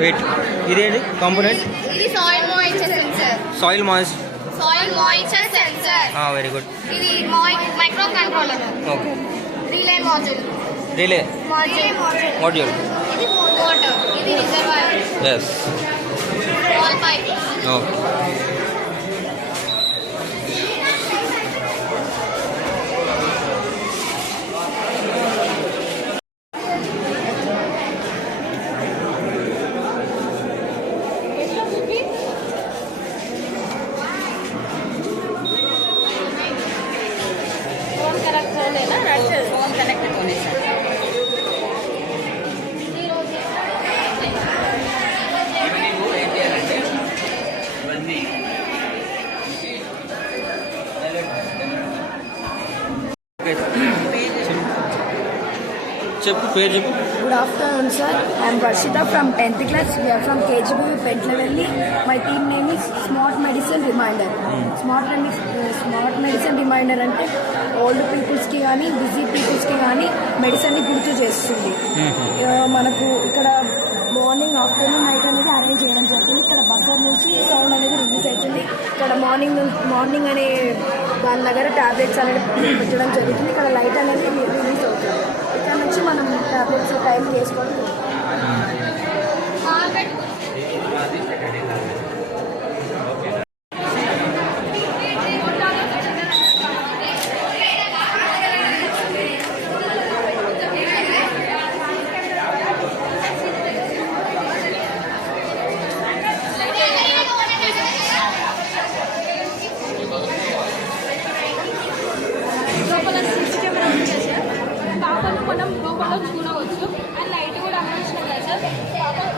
Wait ఇదేంటి component? ఇది soil moisture sensor. Soil moisture sensor. Very good. ఇది micro controller. Okay. Relay module. Module. ఇది water. ఇది reservoir. yes. Wall pipe. Okay. చెప్పు పేరు చెప్పు. Good afternoon, sir. I am Varshita from 10th class. We are from KGB Pentlavelli. My team name is Smart Medicine Reminder. Smart Medicine Reminder అంటే old పీపుల్స్కి కానీ busy పీపుల్స్కి కానీ మెడిసిన్ని గుర్తు చేస్తుంది. మనకు ఇక్కడ మార్నింగ్ ఆఫ్టర్నూన్ నైట్ అనేది అరేంజ్ చేయడం జరిగింది. ఇక్కడ బజార్ నుంచి సౌండ్ అనేది రిలీజ్ అవుతుంది. ఇక్కడ మార్నింగ్ అనే దాని దగ్గర ట్యాబ్లెట్స్ అనేది పెట్టడం జరుగుతుంది. ఇక్కడ లైట్ అనేది రిలీజ్ అవుతుంది. ఇక్కడ నుంచి మనం ట్యాబ్లెట్స్ టైప్ చేసుకోవడం. మనం లోపల చూడవచ్చు. అండ్ లైట్ కూడా అందించిన కదా సార్.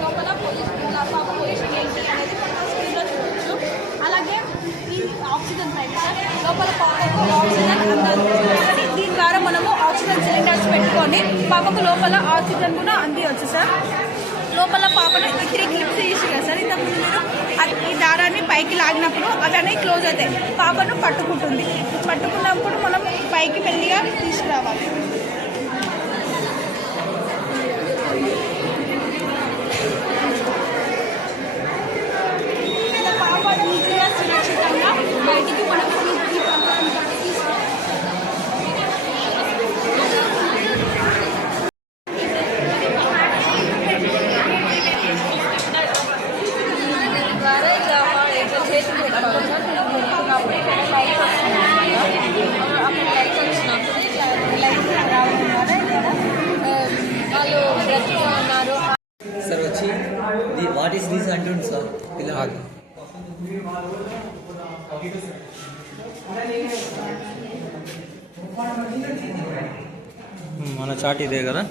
లోపల పొజిషన్ ఏంటి అనేది మనం స్క్రీన్లో చూడవచ్చు. అలాగే ఈ ఆక్సిజన్ పైప్ సార్. లోపల పాపకు ఆక్సిజన్ అందదు. దీని ద్వారా మనము ఆక్సిజన్ సిలిండర్స్ పెట్టుకొని పాపకు లోపల ఆక్సిజన్ కూడా అందివచ్చు సార్. లోపల పాపను 3 క్లిప్స్ తీసి కదా సార్. ఇంతకుముందు మీరు ఈ దారాన్ని పైకి లాగినప్పుడు అవన్నీ క్లోజ్ అవుతాయి. పాపను పట్టుకుంటుంది. పట్టుకున్నప్పుడు మనం పైకి మెల్లిగా తీసుకురావాలి. సురక్షితంగా బయటికి మనం సార్ వచ్చి వాట్ ఈస్ దిస్ అంటుంది సార్ పిల్లలు. మన చాట్ ఇదే కదా.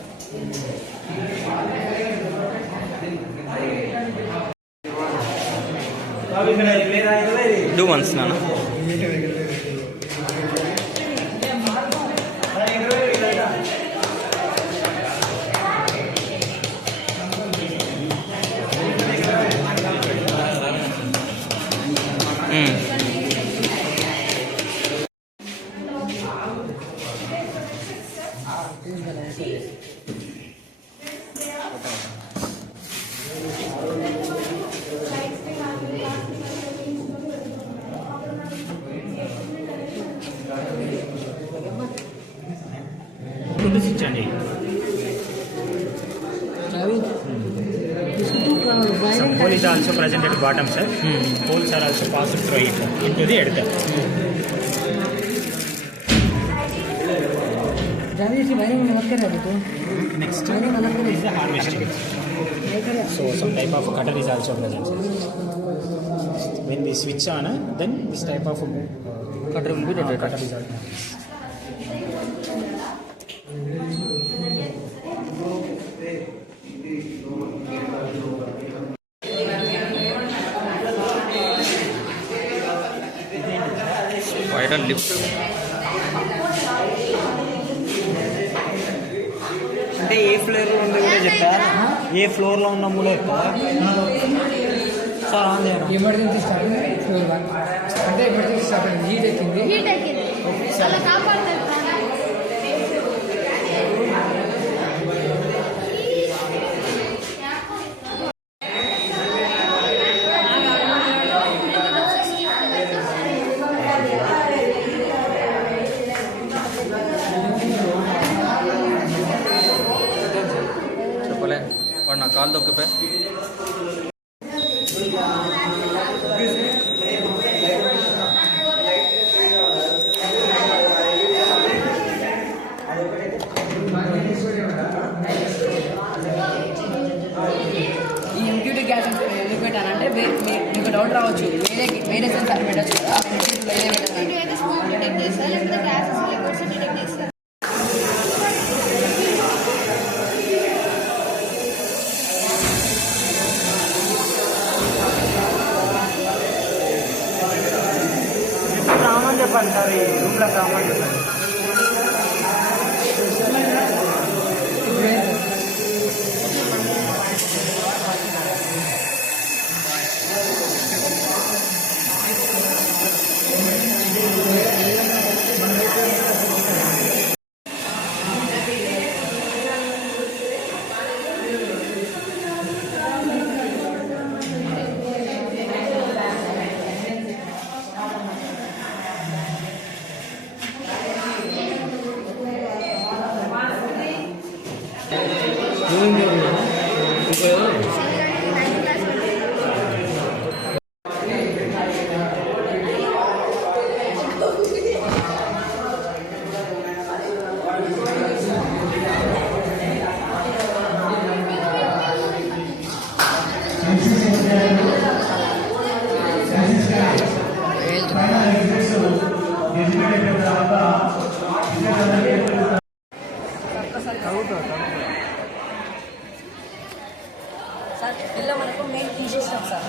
డూ వన్స్ నాన్న. ఇచ్చండి. Some hole is also present at bottom, sir. Holes are also passed through it into the earth. Next is the harvesting. So some type of cutter is also present, sir. When we switch on, then this type of cutter will be rotated. Cutter is also. Spider lift. అంటే ఏ flavour ఉందో కూడా చెప్తారా? ఏ ఫ్లోర్లో ఉన్న మూల ఎక్కువ sir on చేయడం emergency start floor 1 అంటే ఎమర్జెన్సీ స్టార్ట్ అయింది హీట్ ఎక్కింది హీట్ ఎక్కింది అలా కాపాడుతుంది చెప్పలే వాడు నా కాలు తొక్కిపోయి ఈ ఎంక్యూటీ గ్యాస్ ఎందుకు పెట్టానంటే మీకు డౌట్ రావచ్చు వేరే సెన్సార్ పెట్టచ్చు కదా వేరే పెట్టాను అయితే స్మోక్ డిటెక్ట్ చేస్తారు లేకపోతే గ్యాసెస్ లిక్విడ్స్ డిటెక్ట్ చేస్తారు రామని చెప్పండి సార్ ఈ రూమ్లో రామని చెప్పండి సార్ ఇలా మనకు మెయిన్ కీ సిస్టమ్ సార్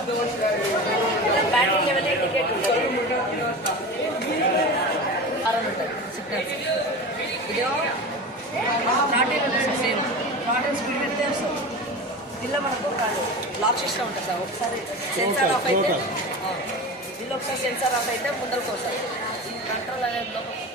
ఇలా బ్యాటరీ లెవెల్ ఇండికేటర్ ఉంటుంది అరౌండ్ ఉంటుంది సిగ్నల్స్ ఇదేమో నాట్ సేమ్ నాట్ స్పీడ్ పెడితే వస్తుంది ఇలా మనకు లాక్ సిస్టమ్ ఉంటుంది సార్ ఒకసారి సెన్సార్ ఆఫ్ అయితే ఇలా ఒకసారి సెన్సార్ ఆఫ్ అయితే ముందరకు వస్తుంది కంట్రోల్ అనేది